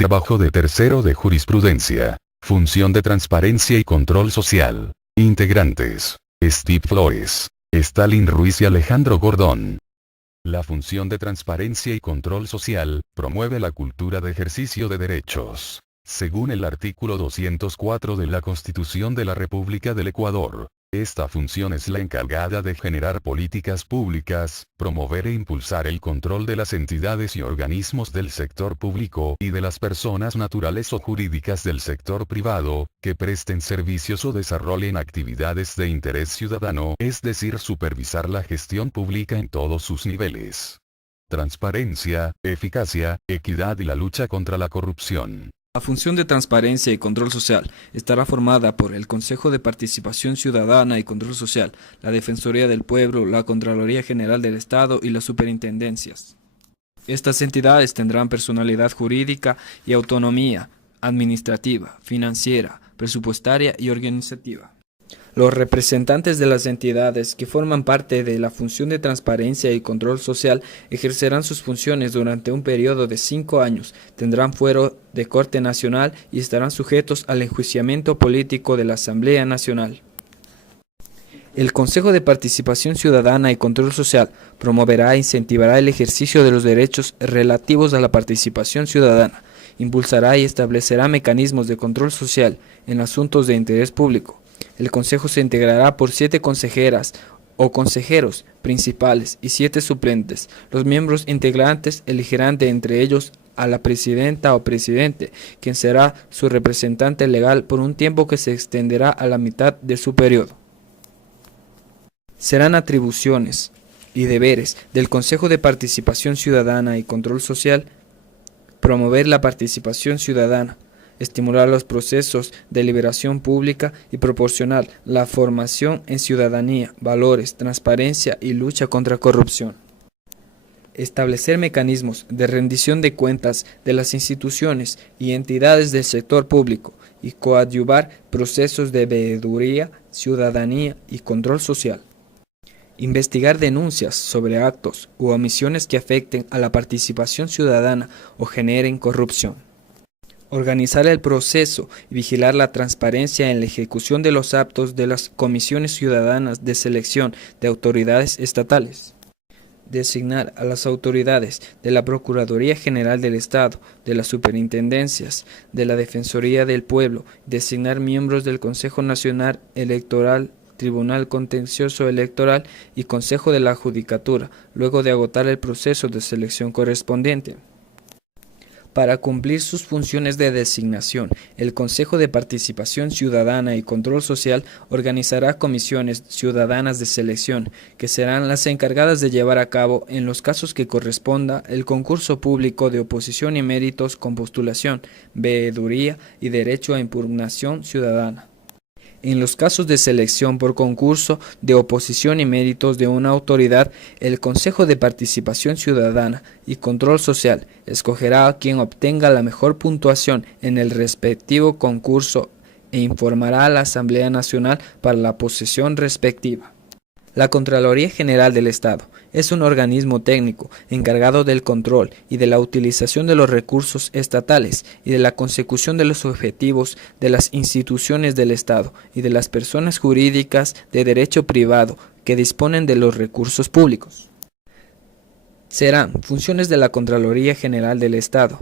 Trabajo de tercero de jurisprudencia. Función de transparencia y control social. Integrantes: Steve Flores, Stalin Ruiz y Alejandro Gordón. La función de transparencia y control social promueve la cultura de ejercicio de derechos. Según el artículo 204 de la Constitución de la República del Ecuador, esta función es la encargada de generar políticas públicas, promover e impulsar el control de las entidades y organismos del sector público y de las personas naturales o jurídicas del sector privado, que presten servicios o desarrollen actividades de interés ciudadano, es decir, supervisar la gestión pública en todos sus niveles. Transparencia, eficacia, equidad y la lucha contra la corrupción. La función de transparencia y control social estará formada por el Consejo de Participación Ciudadana y Control Social, la Defensoría del Pueblo, la Contraloría General del Estado y las superintendencias. Estas entidades tendrán personalidad jurídica y autonomía administrativa, financiera, presupuestaria y organizativa. Los representantes de las entidades que forman parte de la función de transparencia y control social ejercerán sus funciones durante un periodo de 5 años, tendrán fuero de Corte Nacional y estarán sujetos al enjuiciamiento político de la Asamblea Nacional. El Consejo de Participación Ciudadana y Control Social promoverá e incentivará el ejercicio de los derechos relativos a la participación ciudadana, impulsará y establecerá mecanismos de control social en asuntos de interés público. El Consejo se integrará por 7 consejeras o consejeros principales y 7 suplentes. Los miembros integrantes elegirán de entre ellos a la presidenta o presidente, quien será su representante legal por un tiempo que se extenderá a la mitad de su periodo. Serán atribuciones y deberes del Consejo de Participación Ciudadana y Control Social promover la participación ciudadana, estimular los procesos de deliberación pública y proporcionar la formación en ciudadanía, valores, transparencia y lucha contra corrupción. Establecer mecanismos de rendición de cuentas de las instituciones y entidades del sector público y coadyuvar procesos de veeduría, ciudadanía y control social. Investigar denuncias sobre actos u omisiones que afecten a la participación ciudadana o generen corrupción. Organizar el proceso y vigilar la transparencia en la ejecución de los actos de las comisiones ciudadanas de selección de autoridades estatales. Designar a las autoridades de la Procuraduría General del Estado, de las superintendencias, de la Defensoría del Pueblo, designar miembros del Consejo Nacional Electoral, Tribunal Contencioso Electoral y Consejo de la Judicatura, luego de agotar el proceso de selección correspondiente. Para cumplir sus funciones de designación, el Consejo de Participación Ciudadana y Control Social organizará comisiones ciudadanas de selección, que serán las encargadas de llevar a cabo, en los casos que corresponda, el concurso público de oposición y méritos con postulación, veeduría y derecho a impugnación ciudadana. En los casos de selección por concurso de oposición y méritos de una autoridad, el Consejo de Participación Ciudadana y Control Social escogerá a quien obtenga la mejor puntuación en el respectivo concurso e informará a la Asamblea Nacional para la posesión respectiva. La Contraloría General del Estado es un organismo técnico encargado del control y de la utilización de los recursos estatales y de la consecución de los objetivos de las instituciones del Estado y de las personas jurídicas de derecho privado que disponen de los recursos públicos. Serán funciones de la Contraloría General del Estado: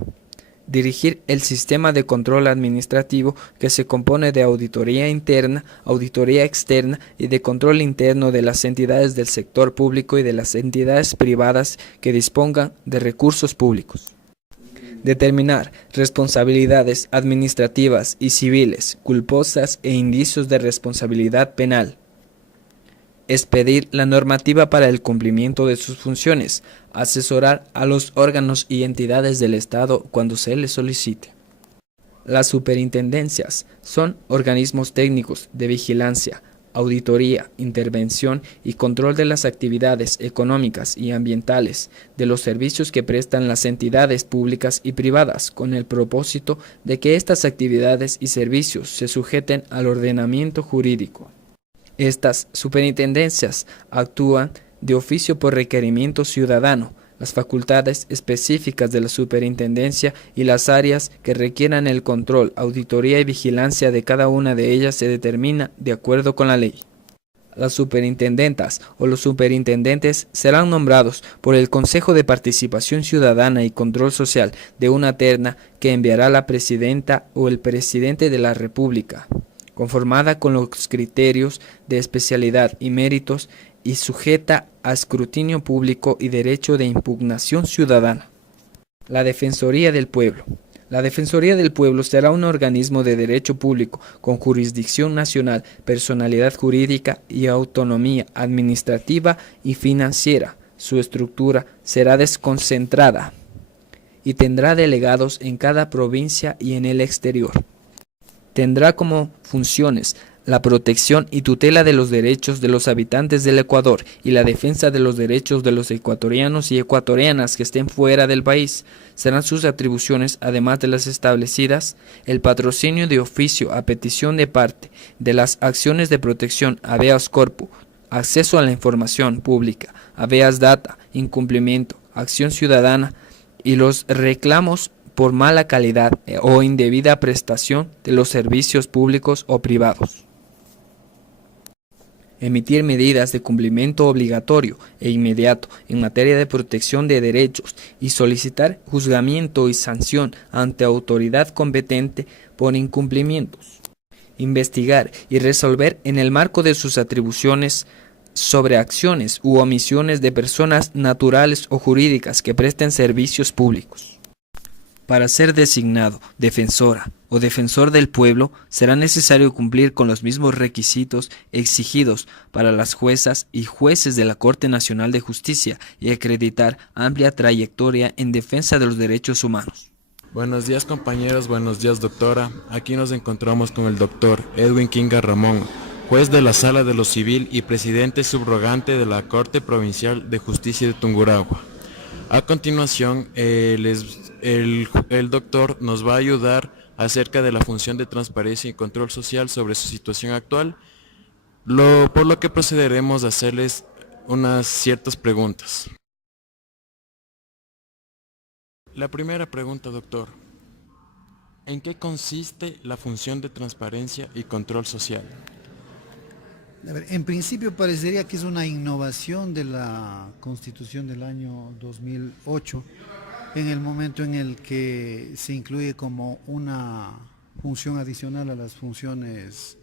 dirigir el sistema de control administrativo, que se compone de auditoría interna, auditoría externa y de control interno de las entidades del sector público y de las entidades privadas que dispongan de recursos públicos. Determinar responsabilidades administrativas y civiles culposas e indicios de responsabilidad penal. Expedir la normativa para el cumplimiento de sus funciones, asesorar a los órganos y entidades del Estado cuando se les solicite. Las superintendencias son organismos técnicos de vigilancia, auditoría, intervención y control de las actividades económicas y ambientales de los servicios que prestan las entidades públicas y privadas, con el propósito de que estas actividades y servicios se sujeten al ordenamiento jurídico. Estas superintendencias actúan de oficio por requerimiento ciudadano, las facultades específicas de la superintendencia y las áreas que requieran el control, auditoría y vigilancia de cada una de ellas se determina de acuerdo con la ley. Las superintendentas o los superintendentes serán nombrados por el Consejo de Participación Ciudadana y Control Social de una terna que enviará la presidenta o el presidente de la República, conformada con los criterios de especialidad y méritos y sujeta a escrutinio público y derecho de impugnación ciudadana. La Defensoría del Pueblo. La Defensoría del Pueblo será un organismo de derecho público con jurisdicción nacional, personalidad jurídica y autonomía administrativa y financiera. Su estructura será desconcentrada y tendrá delegados en cada provincia y en el exterior. Tendrá como funciones la protección y tutela de los derechos de los habitantes del Ecuador y la defensa de los derechos de los ecuatorianos y ecuatorianas que estén fuera del país. Serán sus atribuciones, además de las establecidas, el patrocinio de oficio a petición de parte de las acciones de protección habeas corpus, acceso a la información pública, habeas data, incumplimiento, acción ciudadana y los reclamos por mala calidad o indebida prestación de los servicios públicos o privados. Emitir medidas de cumplimiento obligatorio e inmediato en materia de protección de derechos y solicitar juzgamiento y sanción ante autoridad competente por incumplimientos. Investigar y resolver en el marco de sus atribuciones sobre acciones u omisiones de personas naturales o jurídicas que presten servicios públicos. Para ser designado defensora o defensor del pueblo, será necesario cumplir con los mismos requisitos exigidos para las juezas y jueces de la Corte Nacional de Justicia y acreditar amplia trayectoria en defensa de los derechos humanos. Buenos días compañeros, buenos días doctora. Aquí nos encontramos con el doctor Edwin Kinga Ramón, juez de la Sala de lo Civil y presidente subrogante de la Corte Provincial de Justicia de Tungurahua. A continuación, el doctor nos va a ayudar acerca de la función de transparencia y control social sobre su situación actual, por lo que procederemos a hacerles unas ciertas preguntas. La primera pregunta, doctor. ¿En qué consiste la función de transparencia y control social? A ver, en principio parecería que es una innovación de la Constitución del año 2008, en el momento en el que se incluye como una función adicional a las funciones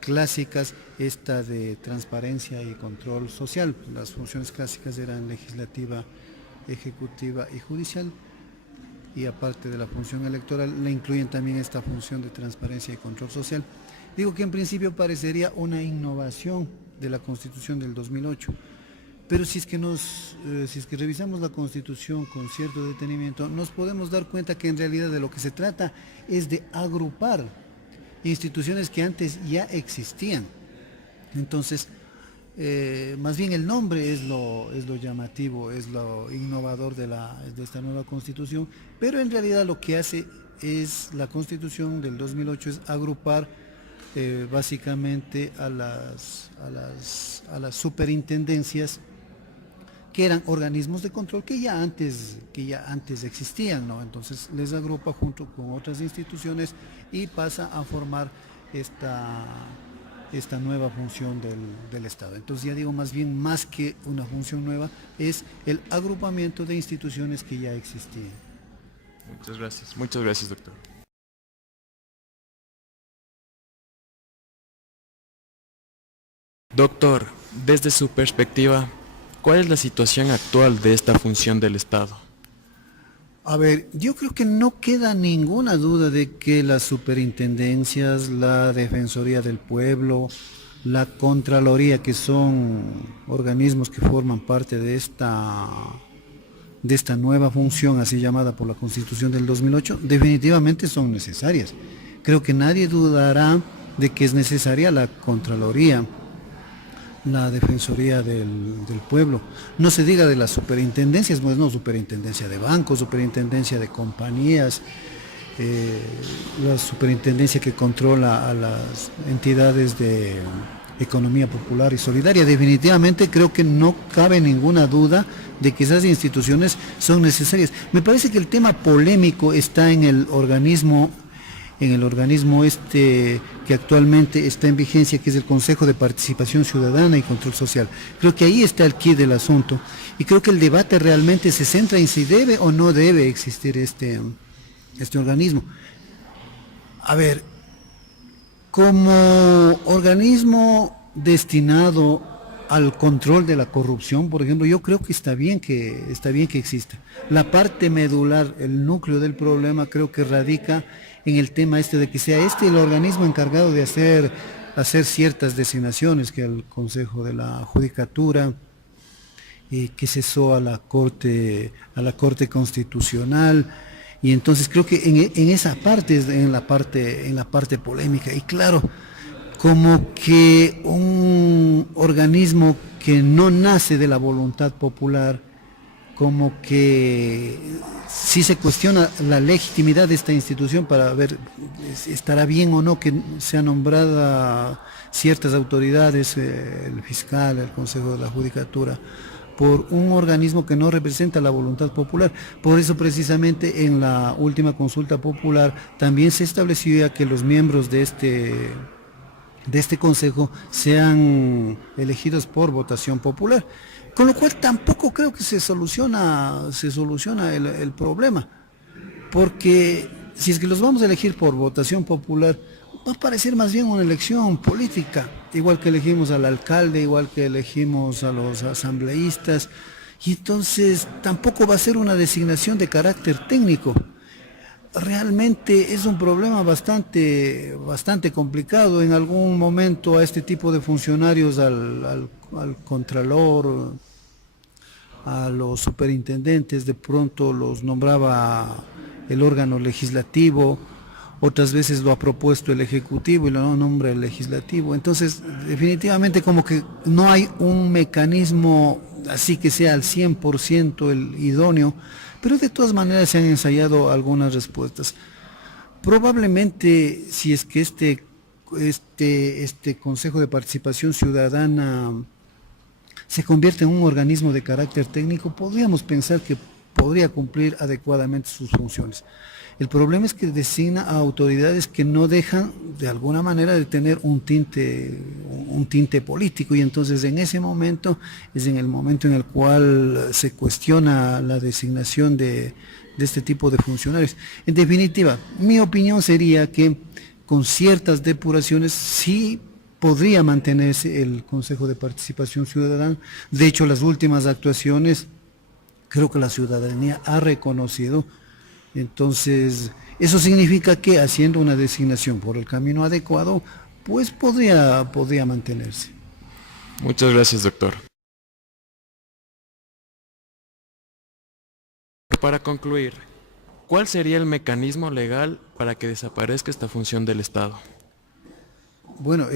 clásicas, esta de transparencia y control social. Las funciones clásicas eran legislativa, ejecutiva y judicial, y aparte de la función electoral, le incluyen también esta función de transparencia y control social. Digo que en principio parecería una innovación de la Constitución del 2008, pero si es que revisamos la Constitución con cierto detenimiento, nos podemos dar cuenta que en realidad de lo que se trata es de agrupar instituciones que antes ya existían. Entonces, más bien el nombre es lo llamativo, es lo innovador de esta nueva Constitución, pero en realidad lo que hace es la Constitución del 2008 es agrupar básicamente a las superintendencias, que eran organismos de control que ya antes existían, ¿no? Entonces les agrupa junto con otras instituciones y pasa a formar esta nueva función del Estado. Entonces ya digo, más bien, más que una función nueva, es el agrupamiento de instituciones que ya existían. Muchas gracias, doctor. Doctor, desde su perspectiva, ¿cuál es la situación actual de esta función del Estado? A ver, yo creo que no queda ninguna duda de que las superintendencias, la Defensoría del Pueblo, la Contraloría, que son organismos que forman parte de esta nueva función, así llamada por la Constitución del 2008, definitivamente son necesarias. Creo que nadie dudará de que es necesaria la Contraloría, la Defensoría del Pueblo. No se diga de las superintendencias, pues no, superintendencia de bancos, superintendencia de compañías, la superintendencia que controla a las entidades economía popular y solidaria. Definitivamente creo que no cabe ninguna duda de que esas instituciones son necesarias. Me parece que el tema polémico está en el organismo que actualmente está en vigencia, que es el Consejo de Participación Ciudadana y Control Social. Creo que ahí está el quid del asunto y creo que el debate realmente se centra en si debe o no debe existir este organismo. A ver, como organismo destinado al control de la corrupción, por ejemplo, yo creo que está bien que exista. La parte medular, el núcleo del problema, creo que radica en el tema de que sea el organismo encargado de hacer ciertas designaciones, que el Consejo de la Judicatura, que cesó a la Corte Constitucional. Y entonces creo que en esa parte es en la parte polémica. Y claro, como que un organismo que no nace de la voluntad popular, como que sí se cuestiona la legitimidad de esta institución para ver estará bien o no que sea nombrada ciertas autoridades, el fiscal, el Consejo de la Judicatura, por un organismo que no representa la voluntad popular. Por eso precisamente en la última consulta popular también se establecía que los miembros de este consejo sean elegidos por votación popular, con lo cual tampoco creo que se soluciona el problema, porque si es que los vamos a elegir por votación popular, va a parecer más bien una elección política, igual que elegimos al alcalde, igual que elegimos a los asambleístas, y entonces tampoco va a ser una designación de carácter técnico. Realmente es un problema bastante complicado. En algún momento a este tipo de funcionarios, al contralor, a los superintendentes, de pronto los nombraba el órgano legislativo, otras veces lo ha propuesto el ejecutivo y lo nombra el legislativo. Entonces, definitivamente como que no hay un mecanismo así que sea al 100% el idóneo, pero de todas maneras se han ensayado algunas respuestas. Probablemente, si es que este Consejo de Participación Ciudadana se convierte en un organismo de carácter técnico, podríamos pensar que podría cumplir adecuadamente sus funciones. El problema es que designa a autoridades que no dejan de alguna manera de tener un tinte político, y entonces en ese momento es en el momento en el cual se cuestiona la designación de este tipo de funcionarios. En definitiva, mi opinión sería que con ciertas depuraciones sí podría mantenerse el Consejo de Participación Ciudadana. De hecho, las últimas actuaciones creo que la ciudadanía ha reconocido. Entonces, eso significa que haciendo una designación por el camino adecuado, pues podría mantenerse. Muchas gracias, doctor. Para concluir, ¿cuál sería el mecanismo legal para que desaparezca esta función del Estado? Bueno,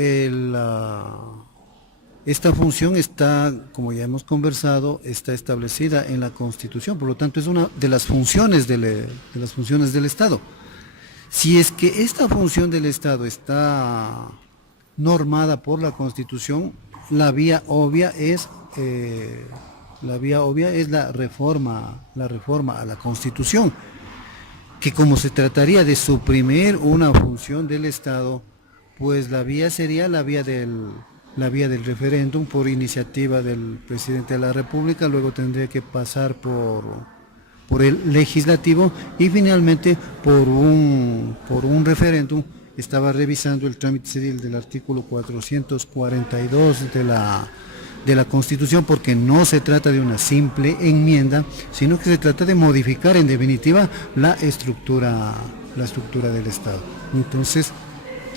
esta función está, como ya hemos conversado, está establecida en la Constitución, por lo tanto es una de las funciones del Estado. Si es que esta función del Estado está normada por la Constitución, la vía obvia es la reforma a la Constitución, que como se trataría de suprimir una función del Estado, pues la vía sería la vía del referéndum por iniciativa del presidente de la República, luego tendría que pasar por el legislativo y finalmente por un referéndum. Estaba revisando el trámite civil del artículo 442 de la Constitución, porque no se trata de una simple enmienda, sino que se trata de modificar en definitiva la estructura del Estado. Entonces,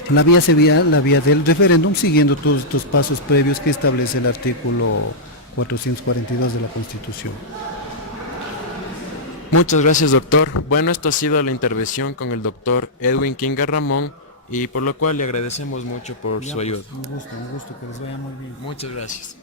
la vía sería la vía del referéndum, siguiendo todos estos pasos previos que establece el artículo 442 de la Constitución. Muchas gracias, doctor. Bueno, esto ha sido la intervención con el doctor Edwin Kinga Ramón, y por lo cual le agradecemos mucho por su ayuda. Un gusto, que les vaya muy bien. Muchas gracias.